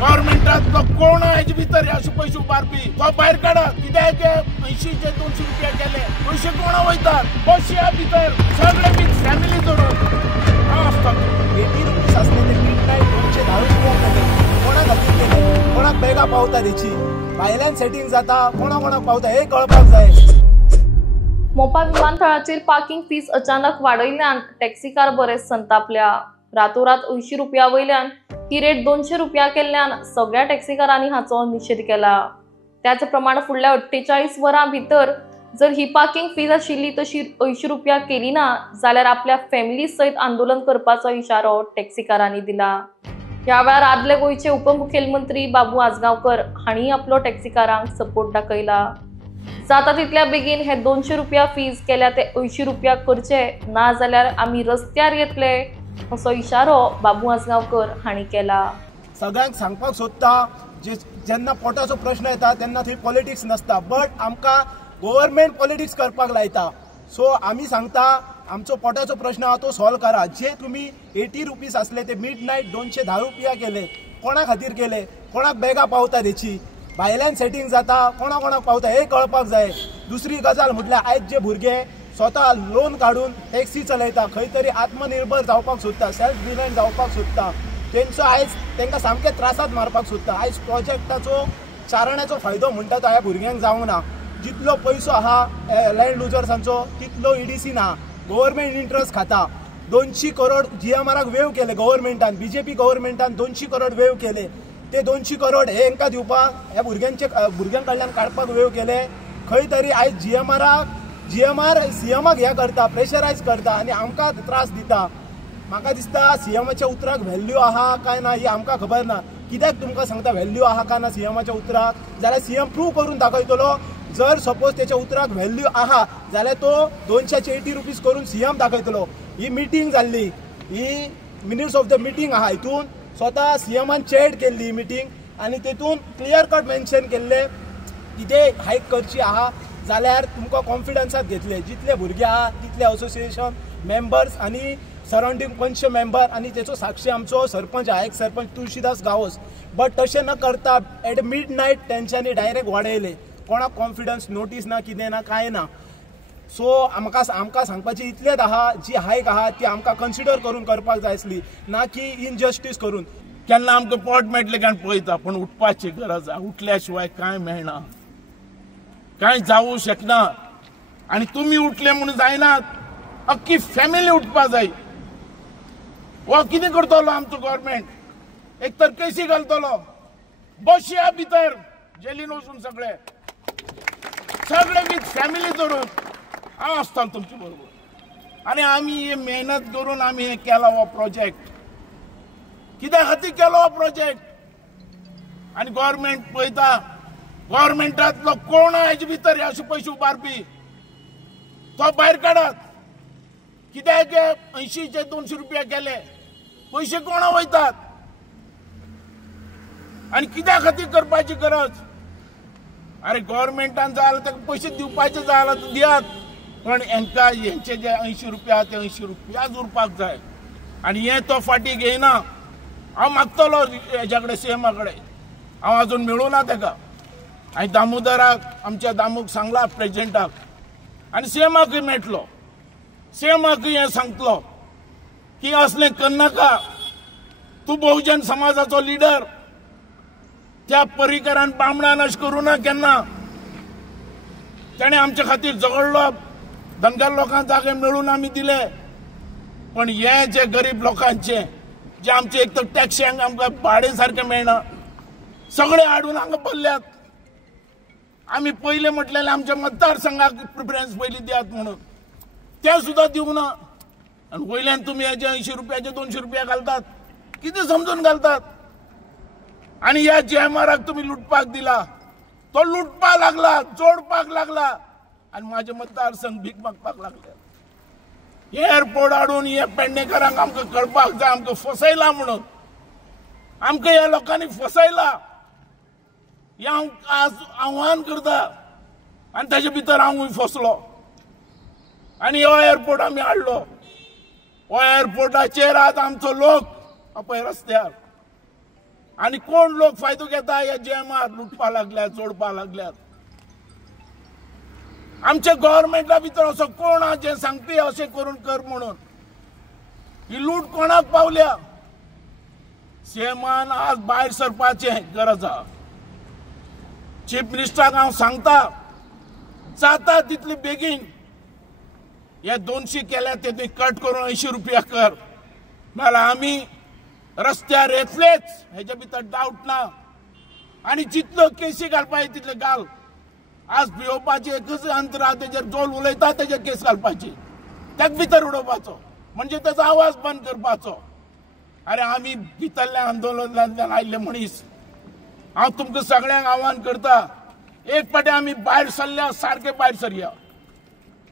गव्हर्नमेंटातलो कोण हेजे भितर अशे पयशे उबारपी तो भायर काडात कित्याक 80 ते 200 रुपया केले पयशे कोण वयतात बसया भितर सगळे बी फॅमिली धरून आसता 80 रुपीस असले ते मिडनाईट 210 रुपया केले कोणा खातीर केले कोणाक बेगा पावता तेची भायल्यान सेटिंग जाता कोणाक पावता हे कळपाक जाय। मोपा विमानतळाचेर पार्किंग फीस अचानक वाडयल्यान टॅक्सीकार बरेच संतापल्या। रातोरात 80 रुपया वयल्यान ही रेट 200 रुपया केल्ल्यान सगळ्या टॅक्सीकारांनी हाचो निषेध केला। त्याच प्रमाण फुडल्या 48 वरां भितर जर ही पार्किंग फीस आशिल्ली तशी 80 रुपया केली ना जाल्यार आपल्या फॅमिली सयत आंदोलन करपाचो इशारो टॅक्सीकारांनी दिला। ह्या वेळार आदले गोंयचे उपमुखेलमंत्री बाबू आजगांवकर हांणी आपलो टॅक्सीकारांक सपोर्ट दाखयला। जाता तितल्या बेगीन हे 200 रुपया फीस केल्या ते 80 रुपया करचे ना जाल्यार आमी रस्त्यार येतले असो इशारो बाबू आजगांवकर हांणी केला। सगळ्यांक सांगपाक सोदता जेन्ना पोटाचो प्रश्न येता तेन्ना थंय पॉलिटिक्स नसता बट आमकां गव्हर्नमेंट पॉलिटिक्स करपाक लायता। सो आमी सांगता आमचो पोटाचो प्रश्न आहा तो सॉल्व करा। जे तुमी 80 रुपीस असले ते मिडनाईट 210 रुपया केले कोणा खातीर केले कोणाक बेगा पावता तेची भायल्यान सेटिंग जाता कोणाक पावता हे कळपाक जाय। दुसरी गजाल म्हटल्यार आयज जे भुरगे स्वता लोन काढून टॅक्सी चलयता खंय तरी आत्मनिर्भर जावपाक सोदता सेल्फ डिपेंड जावपाक सोदता तेंचो आयज तांकां सामके त्रासात मारपाक सोदता। आयज प्रोजेक्टाचो चारण्याचो फायदो म्हणटा तो ह्या भुरग्यांक जावंक ना। जितलो पयसो आहा लँड लुजर्सांचो तितलो EDC ना गव्हर्नमेंट इंट्रस्ट खाता 200 करोड GMRक वेव केले गव्हर्नमेंटान BJP गव्हर्नमेंटान 200 करोड वेव केले ते 200 करोड हे हांकां दिवपाक ह्या भुरग्यां कडल्यान काडपाक वेव केले खंय तरी आयज GMR CMक हे करता प्रेशरायज करता आनी आमकां त्रास दिता। म्हाका दिसता CMच्या उतराक व्हॅल्यू आहा काय ना ही आमकां खबर ना। कित्याक तुमकां सांगता व्हॅल्यू आहा काय ना CMच्या उतराक जाल्यार CM प्रूव करून दाखयतलो। जर सपोज त्याच्या उतराक व्हॅल्यू आहा जाल्यार तो 280 रुपीस करून CM दाखयतलो। ही मिटींग जाल्ली ही मिनिट्स ऑफ द मिटींग आहा हितून स्वता CMन चॅट केल्ली ही मिटींग आनी तेतून क्लियर कट मेन्शन केल्ले कितें हायक करची आहा जाल्यार तुमकां कॉन्फिडन्सात घेतले जितले भुरगे आहा तितले असोसिएशन मेंबर्स आनी सराउंडिंग पंच मेंबर आनी तेचो साक्षी आमचो सरपंच आहा एक सरपंच तुळशीदास गावस बट तशें न करता एट मिडनाईट तेंच्यांनी डायरेक्ट वाडयले कोणाक कॉन्फिडन्स नोटीस ना कितें ना काय ना। सो आमकां सांगपाची इतलेंच आहा जी हायक आहा ती आमकां कन्सिडर करून करपाक जाय आसली ना की इनजस्टीस करून। केन्ना आमकां पोट मेळटलें काय पळयता पूण उठपाची गरज आहा उठल्या शिवाय कांय मेळना कांय जावूं शकना आनी तुमी उठले म्हणून जायनात अख्खी फॅमिली उठपा जाय। वो कितें करतलो आमचो गव्हर्नमेंट एक तर केसी घालतलो बसया भितर जेलीन वचून सगळे बी फॅमिली धरून हांव आसतालो तुमचे बरोबर आनी आमी हे मेहनत करून आमी हे केला हो प्रोजेक्ट कित्या खातीर केलो हो प्रोजेक्ट आनी गव्हर्नमेंट पळयता गव्हर्नमेंटातलो कोण हेजे भितर अशे पयशे उबारपी तो भायर काडात कित्याक 80 ते 200 रुपया केले पयशे कोण वयतात आनी कित्या खातीर करपाची गरज। अरे गव्हर्नमेंटान जाय जाल्यार ताका पयशे दिवपाचे जाय जाल्यार दियात पण हांकां हेंचे जे 80 रुपया ते 80 रुपयाच उरपाक जाय आनी हे तो फाटी घेयना। हांव मागतलो हेज्या कडेन CMा कडेन हांव अजून मेळूं ना ताका हांवें दामोदराक आमच्या दामूक सांगला प्रेजिडेंटाक आनी CMाकूय मेळटलो CMाकूय हें सांगतलो की असलें करनाका तूं बहुजन समाजाचो लिडर त्या पर्रीकरान बामणान अशें करूं ना केन्ना ताणें आमचे खातीर झगडलो धनगर लोकांक जागे मेळून आमी दिले पण हे जे गरीब लोकांचे जे आमचे एक तर टॅक्सी आमकां भाडें सारकें मेळना सगळे हाडून हांगा भरल्यात। आमी पयलें म्हटलेलें आमच्या मतदारसंघाक प्रिफरन्स पयलीं दियात म्हणून ते सुद्दां दिवंक ना आनी वयल्यान तुमी हेजे 80 रुपयाचे 200 रुपया घालतात कितें समजून घालतात आनी ह्या GMRक तुमी लुटपाक दिला तो लुटपाक लागला जोडपाक लागला आनी म्हाजे मतदारसंघ भीक मागपाक लागले। एअरपोर्ट हाडून हे पेडणेकरांक आमकां कळपाक जाय आमकां फसयला म्हणून आमकां ह्या लोकांनी फसयला हें हांव आज आव्हान करता आनी ताचे भितर हांवूय फसलो आनी हो एअरपोर्ट आमी हाडलो हो एअरपोर्टाचेर आज आमचो लोक पळय रस्त्यार आणि कोण लोक फायदो घेता या जेमार लुटपा लागल्यात जोडपा लागल्यात आमच्या गव्हर्नमेंटा भितर असो कोण हा जे सांगपी अशें करून कर म्हणून ही लूट कोणाक पावल्या सीएमान आज भायर सरपाचे गरज आहा चीफ मिनिस्टराक हांव सांगता जाता तितले बेगीन हे 200 केल्या ते कट करून 80 रुपया कर नाल्यार आमी रस्त्यार येतलेच हेच्या भितर डाऊट ना आणि जितलो केसी घालपाचे तितले घाल आज भिवपाचे एकच अंतर आहा तेजेर जोल उलयता तेजेर केस घालपाची तेक भितर उडोवपाचो म्हणजे तेजो आवाज बंद करपाचो अरे आमी भितरल्या आंदोलनांतल्यान आयिल्ले मनीस हांव तुमकां सगळ्यांक आव्हान करता एक फावटी आमी भायर सरल्या सारके भायर सरया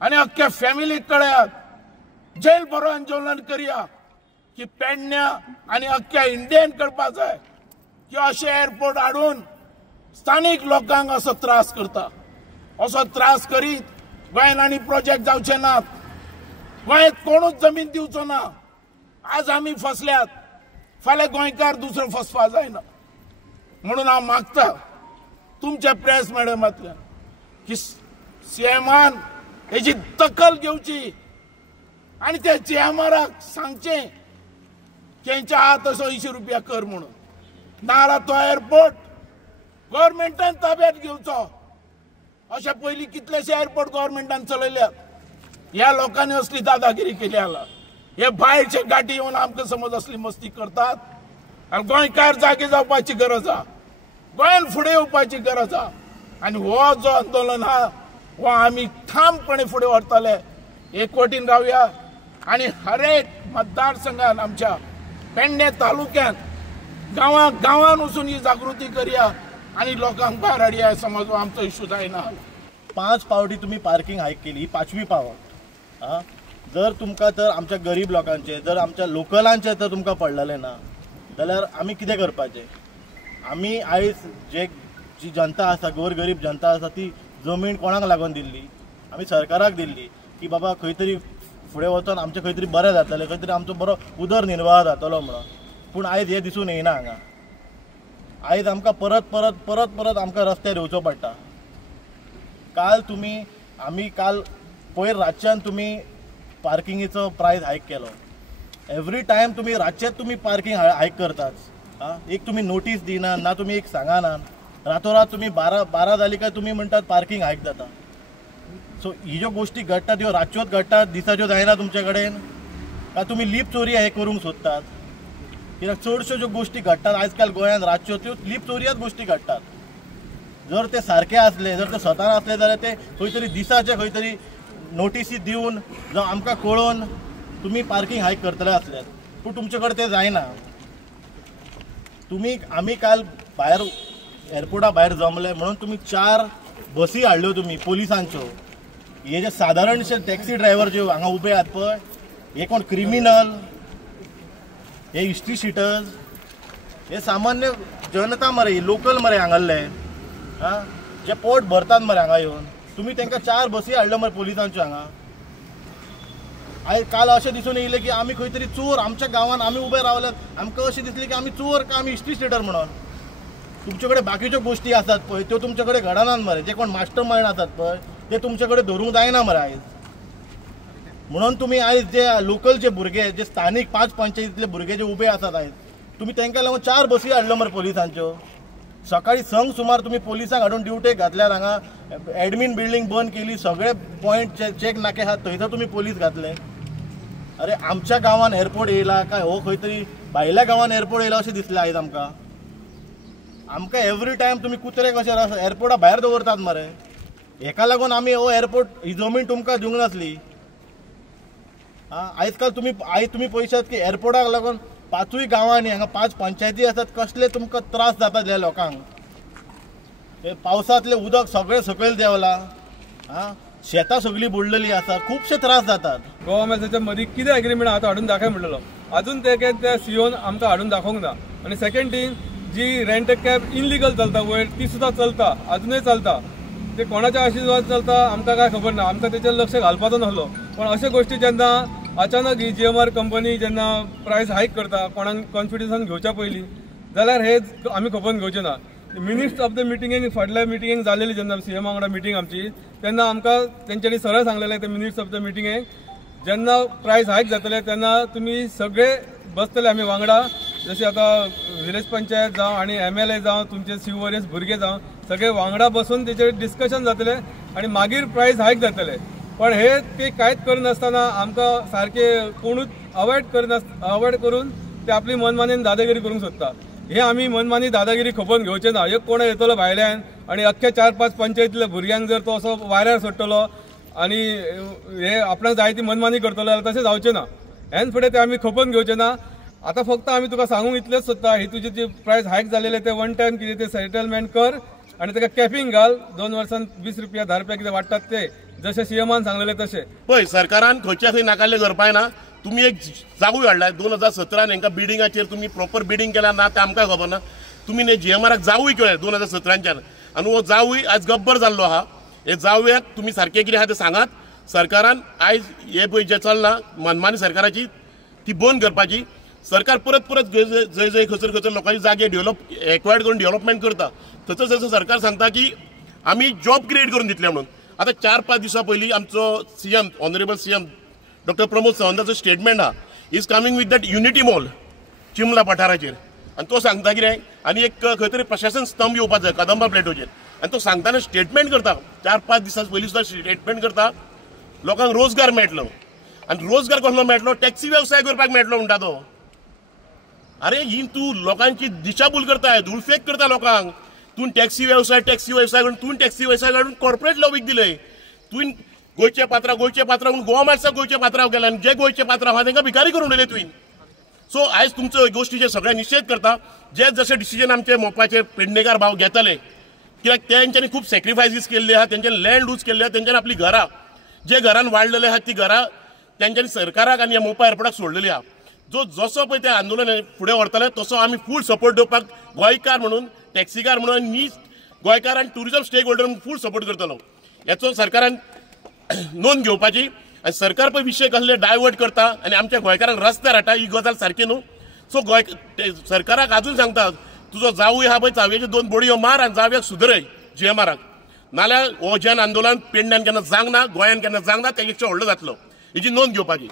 आणि अख्ख्या फॅमिलीक कळयात जेल बरो आंदोलन करया की पेडण्या आणि अख्ख्या इंडियन कळपाक जाय की अशें एअरपोर्ट हाडून स्थानिक लोकांक असो त्रास करता असो त्रास करीत गोंयांत आनी प्रोजेक्ट जावचे नात गोंयांत कोणूच जमीन दिवचो ना आज आमी फसल्यात फाल्यां गोंयकार दुसरो फसपा जायना म्हणून हांव मागता तुमच्या प्रेस मॅडमांतल्यान की सीएमान हेची दखल घेवची आणि त्या सीएमाराक सांगचें की हेंच्या हात असो 80 रुपया कर म्हणून नाल्यार तो एअरपोर्ट गव्हर्नमेंटान ताब्यात घेवचो अशें पयलीं कितलेशे एअरपोर्ट गव्हर्नमेंटान चलयल्यात ह्या लोकांनी असली दादागिरी केली आला हे भायरचे गाठी येवन आमकां समज असली मस्ती करतात आनी गोंयकार जागे जावपाची गरज आहा गोंयान फुडें येवपाची गरज आहा आनी हो जो आंदोलन आहा हो आमी ठामपणे फुडें व्हरतले एकवटीन रावया आनी हर एक मतदारसंघात आमच्या पेडणे तालुक्यात गांवान वचून ही जागृती करया आनी लोकांक भायर हाडया समज हो आमचो इश्यू जायना 5 पावटी तुम्ही पार्किंग हायक केली ही 5वी पावट जर तुमकां तर आमच्या गरीब लोकांचे जर आमच्या लोकलांचे तर तुमकां पडलेले ना जाल्यार आमी कितें करपाचें आमी आयज जी जनता आसा गोरगरीब जनता आसा ती जमीन कोणाक लागून दिल्ली आमी सरकाराक दिल्ली की बाबा खंय तरी फुडें वचून आमचें खंय तरी बरें जातलें खंय तरी आमचो बरो उदरनिर्वाह जातलो म्हणून पूण आयज हें दिसून येना हांगा आयज आमकां परत आमकां रस्त्यार येवचो पडटा काल आमी काल पयर रातच्यान तुमी पार्किंगेचो प्रायस हायक केलो एवरी टायम तुमी रातचेच तुमी पार्किंग हायक करतात एक तुमी नोटीस दिना ना तुमी एक सांगाना रातोरात तुमी 12 जाली काय तुमी म्हणटात पार्किंग हायक जाता सो ही ज्यो गोष्टी घडटात ह्यो रातच्योच घडटात दिसाच्यो जायना तुमचे कडेन काय तुमी लीप चोरी हे करूंक सोदतात कित्याक चडश्यो ज्यो गोष्टी घडटात आयज काल गोंयांत रातच्यो त्यो लीप चोरयाच गोष्टी घडटात जर ते सारखे असले जर ते स्वतान असले जाल्यार ते खंय तरी दिसाचे खंय तरी नोटीसी दिवन जावं आमकां कळोवन तुमी पार्किंग हायक करतले आसल्यात पूण तुमचे कडेन ते जायना आमी काल भायर एअरपोर्टा भायर जमले म्हणून तुमी 4 बसी हाडल्यो तुमी पुलिसांच्यो हे जे सादारणशे टॅक्सी ड्रायव्हर जे हांगा उबे आहात पळय हे कोण क्रिमिनल हे हिस्ट्री शिटर्स हे सामान्य जनता मरे लोकल मरे हांगाले जे पोट भरतात मरे हांगा येवन तुमी तांकां 4 बसी हाडल्यो मरे पुलिसांच्यो हांगा आयज काल अशें दिसून येयलें की आमी खंय तरी चोर आमच्या गांवांत आमी उबे रावल्यात आमकां अशें दिसलें की आमी चोर काय आमी हिस्ट्री शिटर म्हणून तुमचे कडेन बाकीच्यो गोष्टी आसात पळय त्यो तुमचे कडेन घडनात मरे जे कोण मास्टर मायंड आसात पळय ते तुमचे कडेन धरूंक जायना मरे आयज म्हणून तुमी आयज जे लोकल जे भुरगे जे स्थानीक 5 पंचायतींतले भुरगे जे उबे आसात आयज तुमी तांकां लागून 4 बसी हाडल्यो मरे पुलिसांच्यो सकाळी संक सुमार तुमी पुलिसांक हाडून ड्युटेक घातल्यार हांगा एडमीन बिल्डींग बंद केली सगळे पॉयंट चेक नाके आहात थंयसर तुमी पुलीस घातले अरे आमच्या गांवांत एअरपोर्ट येयला काय हो खंय तरी भायल्या गांवांत एअरपोर्ट येयला अशें दिसलें आयज आमकां एवरी टायम तुमी कुत्रे कशे एअरपोर्टा भायर दवरतात मरे हेका लागून आमी हो एअरपोर्ट ही जमीन तुमकां दिवंक नासली आयज काल तुमी पळयशात की एअरपोर्टाक लागून 5 गांवांनी हांगा 5 पंचायती आसात कसले तुमकां त्रास जातात ह्या लोकांक पावसांतले उदक सगळें सकयल देंवलां शेतां सगळीं बुडलेलीं आसा खुबशे त्रास जातात गव्हर्मेंटाच्या मदीं कितें एग्रीमेंट आहा तो हाडून दाखय म्हणलेलो अजून ते सीओन आमकां हाडून दाखोवंक ना आनी सेकंड थिंग जी रेंट कॅब इनलिगल चलता वयर ती सुद्दां चलता अजूनय चलता ते कोणाच्या आशिर्वाद चलता आमकां काय खबर ना आमकां तेचेर लक्ष घालपाचो नासलो पण अशे गोष्टी जेन्ना अचानक ही GMR कंपनी जेन्ना प्रायस हायक करता कोणाक कॉन्फिडन्सान घेवच्या पयलीं जाल्यार हे आमी खपोवन घेवचे ना. मिनिट्स ऑफ द मिटिंगेक फाटल्या मिटिंगेक जालेली जेन्ना सीएम वांगडा मिटींग आमची तेन्ना आमकां तेंच्यांनी सरळ सांगलेलें ते मिनिट्स ऑफ द मिटिंगेक जेन्ना प्रायस हायक जातले तेन्ना तुमी सगळे बसतले आमी वांगडा, जशें आतां विलेज पंचायत जावं आनी MLA जावं तुमचे COS भुरगे जावं सगळे वांगडा बसून तेचेर डिस्कशन जातले आनी मागीर प्रायस हायक जातले. पण हे ते कांयच करनासतना आमकां सारखे कोणूच अवॉइड करून ते आपली मनमानीन दादागिरी करूंक सोदता. हे आमी मनमानी दादागिरी खपोवन घेवचे ना. एक कोण येतलो भायल्यान आनी अख्ख्या 4-5 पंचायतीतल्या भुरग्यांक जर तो असो वाऱ्यार सोडटलो आनी हे आपणाक जाय ती मनमानी करतलो जाल्यार तशें जावचें ना. हेन फुडें ते आमी खपोवन घेवचे ना. आता फक्त आमी तुका सांगूंक इतलेंच सोदता, ही तुजी जी प्रायस हायक जालेले ते वन टायम कितें ते सेटलमेंट कर आनी ताका कॅपिंग घाल. 2 वर्सान 20 रुपया 10 रुपया कितें वाडटात ते जशें सीएमान सांगलेले तशें. पळय सरकारान खंयच्या थंय नाकारले करपाय ना. तुम्ही एक जागूय हाडलाय 2017 हांकां बिडिंगाचेर तुम्ही प्रॉपर बिडिंग केला ना ते आमकां खबर ना. तुम्ही GMRक जावूय केले 2017च्यान आनी हो जावूय आज गब्बर जाल्लो आहा. हे जावयाक तुम्ही सारखे कितें आहा ते सांगात. सरकारान आयज हे पळय जे चलना मनमानी सरकाराची ती बंद करपाची. सरकार परत जंय खंयसर लोकांची जागे एक्वायर्ड करून डेव्हलपमेंट करता थंयसर सरकार सांगता की आमी जॉब क्रिएट करून दितले म्हणून. आता 4-5 दिवसां पयलीं आमचो CM honourable CM doctor Pramod सावंताचो स्टेटमेंट आहा. Is coming with that unity mall चिमला पठाराचेर आनी तो सांगता कितें आनी एक खंय तरी प्रशासन स्तंभ येवपाक जाय कदंबा प्लेटोचेर आनी तो सांगताना स्टेटमेंट करता 4-5 दिसां पयलीं सुद्दां स्टेटमेंट करता लोकांक रोजगार मेळटलो आनी रोजगार कसलो मेळटलो टॅक्सी वेवसाय करपाक मेळटलो म्हणटा तो. अरे ही तूं लोकांची दिशाभूल करताय धुळफेक करता लोकांक. तूं टॅक्सी वेवसाय करून तूं टॅक्सी वेवसाय काडून कॉर्पोरेट लॉबीक दिलय. तुवें गोंयचे पात्रांव म्हणून गोवा मार्क्साक गोंयचे पात्रांव केला आनी जे गोंयचे पात्रांव आहा तांकां भिकारी करून उडयले तुवें. सो आयज तुमचो गोश्टीचेर सगळे निशेध करता. जे जशें डिसिजन आमचे मोपाचे पेडणेकार भाव घेतले कित्याक तेंच्यांनी खूब सॅक्रिफायसीस केल्ले आहा. तेंच्यांनी लँड लूज केल्ले आहा. तेंच्यांनी आपली घरां जे घरान वाडलेले आहात ती घरां तेंच्यांनी सरकाराक आनी ह्या मोपा एअरपोर्टाक सोडलेली आहा. जसो पळय ते आंदोलन फुडें व्हरतले तसो आमी फूल सपोर्ट दिवपाक गोंयकार म्हणून टॅक्सीकार म्हणून आनी गोंयकार आनी टुरिजम स्टेक होल्डर म्हणून फूल सपोर्ट करतलो. हेचो सरकारान नोंद घेवपाची. आनी सरकार पळय विशय कसले डायवर्ट करता आनी आमच्या गोंयकारांक रस्त्यार हाडटा ही गजाल सारकी न्हू. सो सरकाराक आजून सांगता तुजो जावूय आहा पळय चावयेच्यो 2 बडयो मार आनी जावयाक सुदरय GMRक नाल्यार हो जन आंदोलन पेडण्यान केन्ना जावंक ना गोंयान केन्ना जावंक ना तेजेपेक्षा व्हडलो जातलो. हेची नोंद घेवपाची.